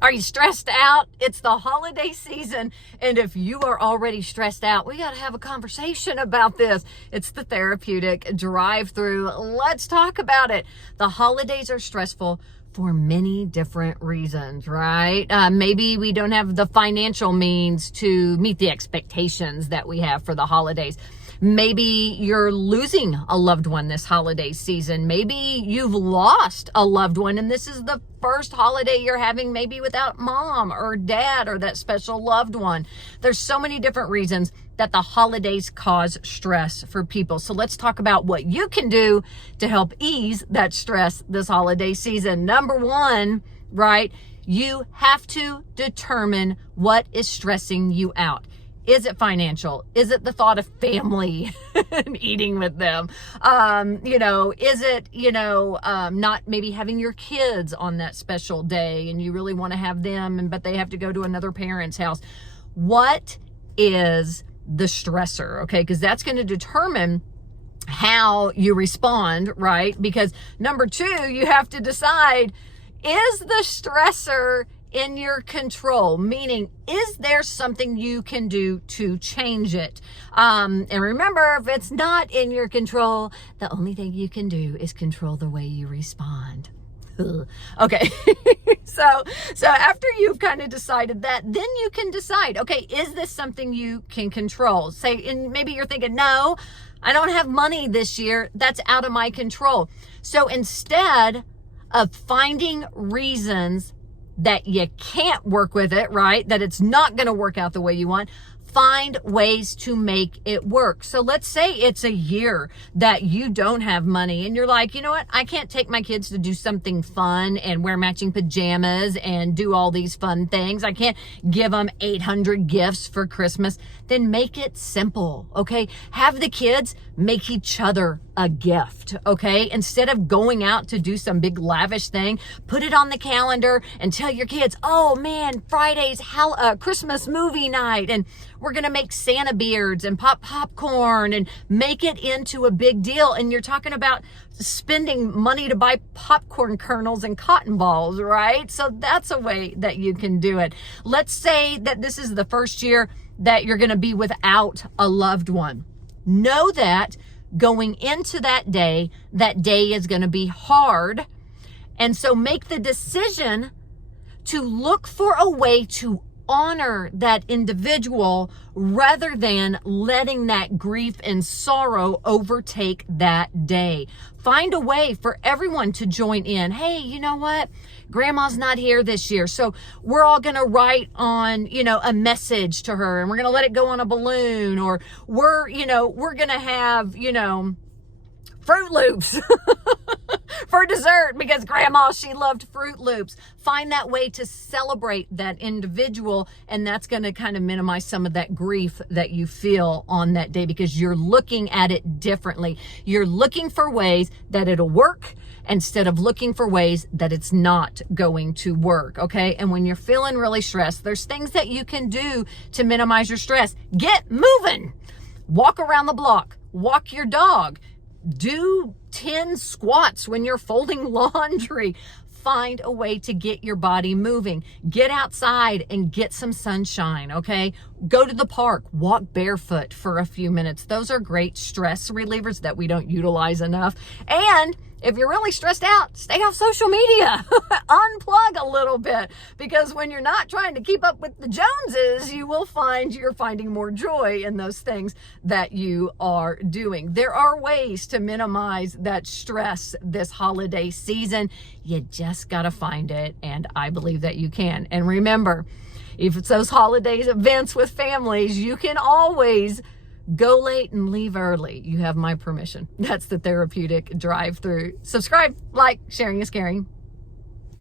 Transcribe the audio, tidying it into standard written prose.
Are you stressed out? It's the holiday season. And if you are already stressed out, we got to have a conversation about this. It's the Therapeutic Drive-Thru. Let's talk about it. The holidays are stressful for many different reasons, right? Maybe we don't have the financial means to meet the expectations that we have for the holidays. Maybe you're losing a loved one this holiday season. Maybe you've lost a loved one and this is the first holiday you're having maybe without mom or dad or that special loved one. There's so many different reasons that the holidays cause stress for people. So let's talk about what you can do to help ease that stress this holiday season. Number one, right? You have to determine what is stressing you out. Is it financial? Is it the thought of family and eating with them? Is it, not maybe having your kids on that special day and you really want to have them, but they have to go to another parent's house? What is the stressor? Okay, because that's going to determine how you respond, right? Because number two, you have to decide, is the stressor in your control? Meaning, is there something you can do to change it? And remember, if it's not in your control, the only thing you can do is control the way you respond. Okay. So after you've kind of decided that, then you can decide, okay, is this something you can control? And maybe you're thinking, no, I don't have money this year. That's out of my control. So instead of finding reasons that you can't work with it, right? That it's not going to work out the way you want. Find ways to make it work. So let's say it's a year that you don't have money and you're like, you know what? I can't take my kids to do something fun and wear matching pajamas and do all these fun things. I can't give them 800 gifts for Christmas. Then make it simple, okay? Have the kids make each other a gift, okay? Instead of going out to do some big lavish thing, put it on the calendar and tell your kids, oh man, Friday's Christmas movie night and we're going to make Santa beards and pop popcorn and make it into a big deal. And you're talking about spending money to buy popcorn kernels and cotton balls, right? So that's a way that you can do it. Let's say that this is the first year that you're going to be without a loved one. Know that going into that day is going to be hard. And so make the decision to look for a way to honor that individual rather than letting that grief and sorrow overtake that day. Find a way for everyone to join in. Hey, you know what? Grandma's not here this year. So we're all going to write on, a message to her and we're going to let it go on a balloon, or we're going to have, Fruit Loops for dessert because grandma, she loved Fruit Loops. Find that way to celebrate that individual, and that's going to kind of minimize some of that grief that you feel on that day because you're looking at it differently. You're looking for ways that it'll work instead of looking for ways that it's not going to work, okay? And when you're feeling really stressed, there's things that you can do to minimize your stress. Get moving. Walk around the block. Walk your dog. Do 10 squats when you're folding laundry. Find a way to get your body moving. Get outside and get some sunshine, okay? Go to the park, walk barefoot for a few minutes. Those are great stress relievers that we don't utilize enough. And if you're really stressed out, stay off social media. Unplug a little bit, because when you're not trying to keep up with the Joneses, you will find you're finding more joy in those things that you are doing. There are ways to minimize that stress this holiday season. You just got to find it, and I believe that you can. And remember, if it's those holidays events with families, you can always go late and leave early. You have my permission. That's the Therapeutic Drive-Thru. Subscribe, like, sharing is caring.